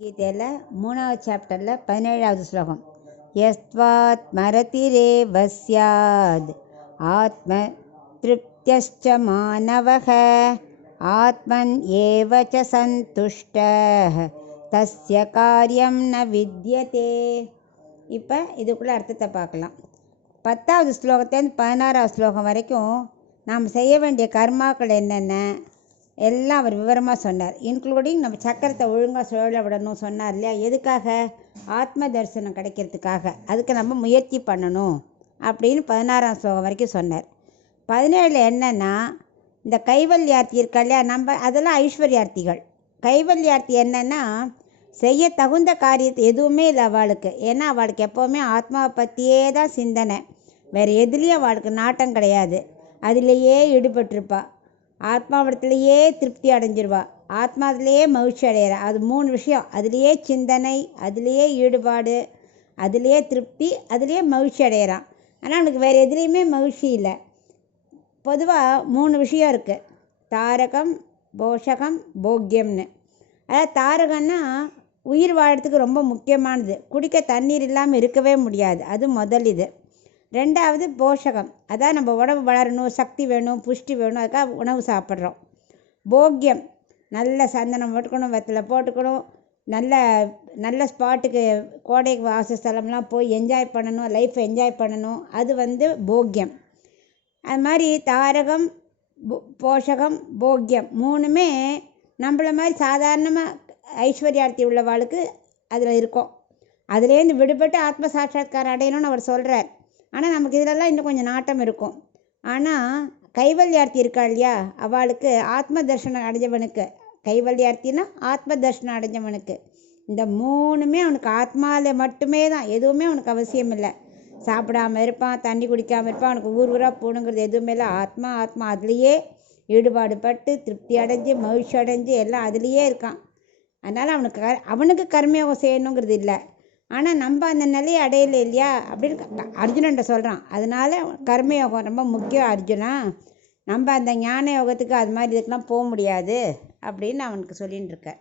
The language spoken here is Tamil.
கீதையில் 3வது சாப்டரில் 17வது ஸ்லோகம். யஸ்த்வாத்மரதிரேவ ஸ்யாத் ஆத்ம த்ருப்த்யஸ்ச மானவஹ ஆத்மன் ஏவ ச சந்துஷ்டः தஸ்ய காரியம் ந வித்யதே. இப்போ இதுக்குள்ளே அர்த்தத்தை பார்க்கலாம். 10வது ஸ்லோகத்துலேருந்து 16வது ஸ்லோகம் வரைக்கும் நாம் செய்ய வேண்டிய கர்மாக்கள் என்னென்ன எல்லாம் அவர் விவரமாக சொன்னார். இன்க்ளூடிங் நம்ம சக்கரத்தை ஒழுங்காக சுழல விடணும் சொன்னார் இல்லையா? எதுக்காக? ஆத்ம தரிசனம் கிடைக்கிறதுக்காக. அதுக்கு நம்ம முயற்சி பண்ணணும் அப்படின்னு 16ஆம் ஸ்லோகம் வரைக்கும் சொன்னார். 17 என்னென்னா, இந்த கைவல்யார்த்தி இருக்கா இல்லையா, நம்ம அதெல்லாம் ஐஸ்வர்யார்த்திகள். கைவல்யார்த்தி என்னென்னா, செய்ய தகுந்த காரியத்தை எதுவுமே இல்லை அவளுக்கு. ஏன்னா அவளுக்கு எப்போவுமே ஆத்மாவை பற்றியே தான் சிந்தனை, வேறு எதுலேயும் அவளுக்கு நாட்டம் கிடையாது. அதிலேயே ஈடுபட்டிருப்பா, ஆத்மாவிடத்துலையே திருப்தி அடைஞ்சிருவா, ஆத்மாவிலேயே மகிழ்ச்சி அடையிறா. அது 3 விஷயம். அதுலேயே சிந்தனை, அதுலேயே ஈடுபாடு, அதுலேயே திருப்தி, அதுலேயே மகிழ்ச்சி அடையிறான். ஆனால் அவனுக்கு வேறு எதுலேயுமே மகிழ்ச்சி இல்லை. பொதுவாக 3 விஷயம் இருக்குது: தாரகம், போஷகம், போக்கியம்னு. அதாவது தாரகம்னா உயிர் வாழறதுக்கு ரொம்ப முக்கியமானது. குடிக்க தண்ணீர் இல்லாமல் இருக்கவே முடியாது, அது முதல் இது. 2வது போஷகம், அதான் நம்ம உடம்பு வளரணும், சக்தி வேணும், புஷ்டி வேணும், அதுக்காக உணவு சாப்பிட்றோம். போக்கியம், நல்ல சந்தனம் போட்டுக்கணும், வெத்தலை போட்டுக்கணும், நல்ல நல்ல ஸ்பாட்டுக்கு கோடை வாசஸ்தலம்லாம் போய் என்ஜாய் பண்ணணும், லைஃப்பை என்ஜாய் பண்ணணும், அது போக்கியம். அது மாதிரி தாரகம், போஷகம், போக்கியம் 3மே நம்மள மாதிரி சாதாரணமாக ஐஸ்வர்யார்த்தி உள்ளவாளுக்கு அதில் இருக்கும். அதுலேருந்து விடுபட்டு ஆத்ம சாட்சாத்காரம் அடையணும்னு அவர் சொல்கிறார். ஆனால் நமக்கு இதிலெல்லாம் இன்னும் கொஞ்சம் நாட்டம் இருக்கும். ஆனால் கைவல்யார்த்தி இருக்கா இல்லையா, அவளுக்கு ஆத்ம தர்ஷனம் அடைஞ்சவனுக்கு, கைவல்யார்த்தினா ஆத்ம தர்ஷனம் அடைஞ்சவனுக்கு இந்த 3மே அவனுக்கு ஆத்மாவில் மட்டுமே தான். எதுவுமே அவனுக்கு அவசியம் இல்லை. சாப்பிடாமல் இருப்பான், தண்ணி குடிக்காமல் இருப்பான், அவனுக்கு ஊராக போகணுங்கிறது எதுவுமே இல்லை. ஆத்மா ஆத்மா அதுலேயே ஈடுபாடு பட்டு திருப்தி அடைஞ்சு மகிழ்ச்சி அடைஞ்சு எல்லாம் அதுலேயே இருக்கான். அதனால் அவனுக்கு கர்மயோகம் செய்யணுங்கிறது இல்லை. ஆனால் நம்ம அந்த நிலையை அடையலை இல்லையா அப்படின்னு அர்ஜுனன்ட்ட சொல்கிறான். அதனால் கர்மயோகம் ரொம்ப முக்கியம் அர்ஜுனா, நம்ம அந்த ஞான யோகத்துக்கு அது மாதிரி இதுக்கெலாம் போக முடியாது அப்படின்னு அவனுக்கு சொல்லின்னு இருக்க.